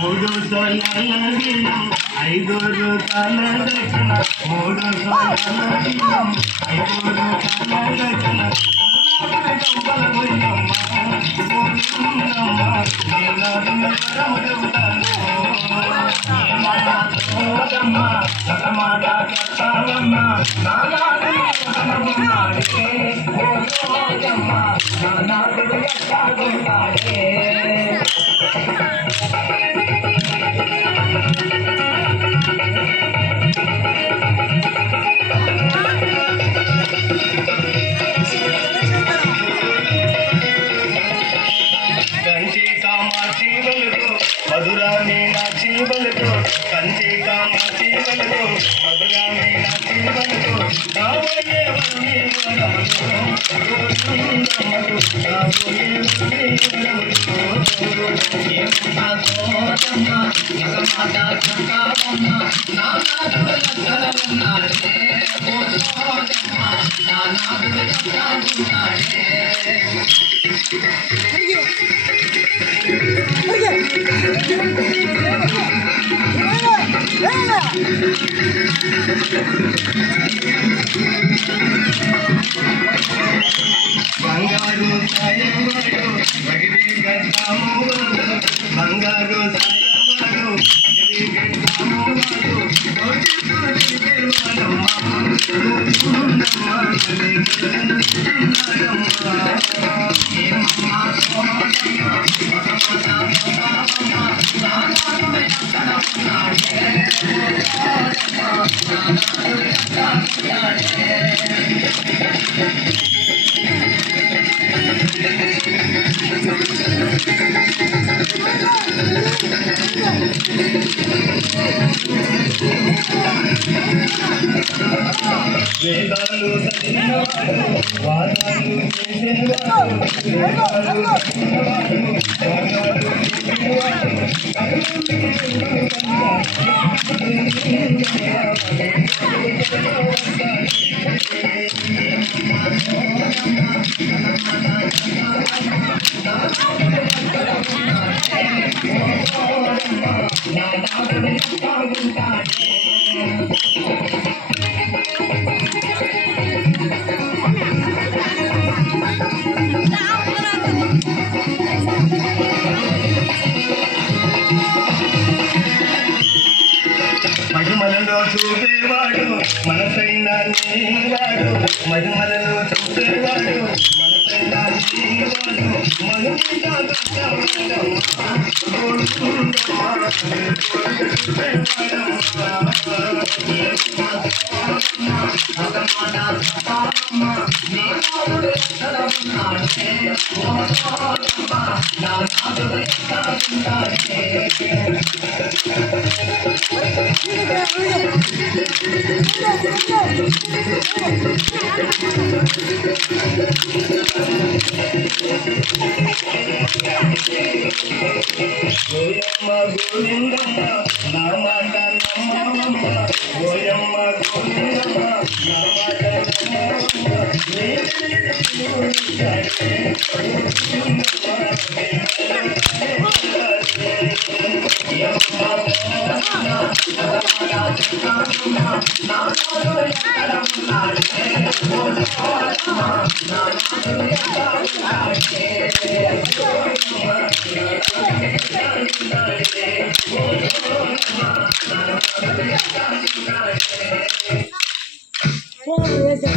మూడు సోలల ఐదురు తల దక్షిణ మూడు సోలల ఐదురు తల దక్షిణ మధురా మీనాక్షి బలుకు కంచి కామాక్షి బలుకు మధురా మీనాక్షి బలుకు రాబోయే బంగారు సాయవాడు బగిరి గడ్డాము బంగారు సాయవాడు బగిరి గడ్డాము వేదాలు చదివినవాడు వాదాలు చేసేవాడు వేదాలు చదివినవాడు వాదాలు చేసేవాడు మహిమలలో చూపేవాడు మనసైన నీవాడు మహిమలలో చూపేవాడు మనసైన నీవాడు మనుషుగా ఓయమ్మ గోవిందమ్మ నా మాట నమ్మమ్మ ఓయమ్మ గోవిందమ్మ నా మాట నమ్మమ్మ